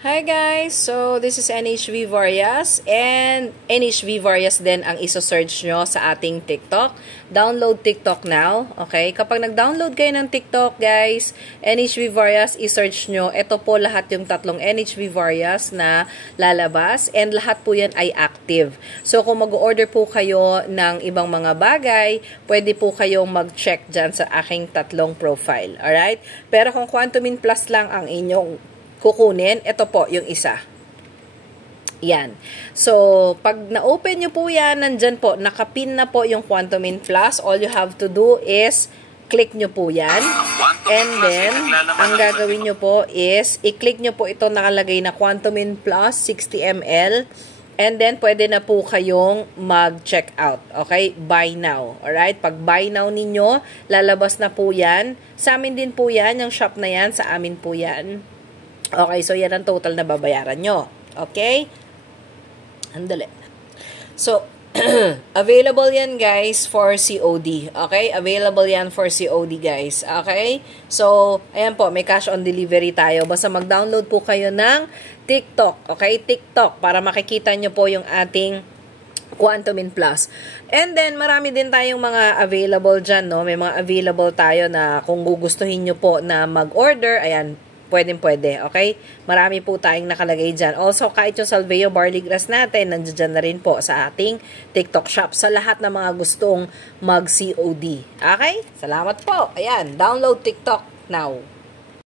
Hi guys! So, this is NHV Varias and NHV Varias din ang iso-search nyo sa ating TikTok. Download TikTok now, okay? Kapag nag-download kayo ng TikTok, guys, NHV Varias, i-search nyo. Ito po lahat yung tatlong NHV Varias na lalabas and lahat po yan ay active. So, kung mag-order po kayo ng ibang mga bagay, pwede po kayong mag-check dyan sa aking tatlong profile, alright? Pero kung Quantumin Plus lang ang inyong kukunin, ito po yung isa. Yan. So, pag na-open nyo po yan, nandyan po, nakapin na po yung Quantumin Plus. All you have to do is click nyo po yan. And then, ang gagawin nyo po is, i-click nyo po ito nakalagay na Quantumin Plus 60 ml. And then, pwede na po kayong mag-check out. Okay? Buy now. Alright? Pag buy now ninyo, lalabas na po yan. Sa amin din po yan. Yung shop na yan, sa amin po yan. Okay, so yan ang total na babayaran nyo. Okay? Andali. So, available yan guys for COD. Okay? Available yan for COD guys. Okay? So, ayan po, may cash on delivery tayo. Basta mag-download po kayo ng TikTok. Okay? TikTok para makikita nyo po yung ating Quantumin Plus. And then, marami din tayong mga available dyan, no? May mga available tayo na kung gugustuhin nyo po na mag-order, ayan, pwede, okay? Marami po tayong nakalagay dyan. Also, kahit yung Salveo Barley Grass natin, nandiyan na rin po sa ating TikTok shop sa lahat ng mga gustong mag-COD. Okay? Salamat po. Ayan, download TikTok now.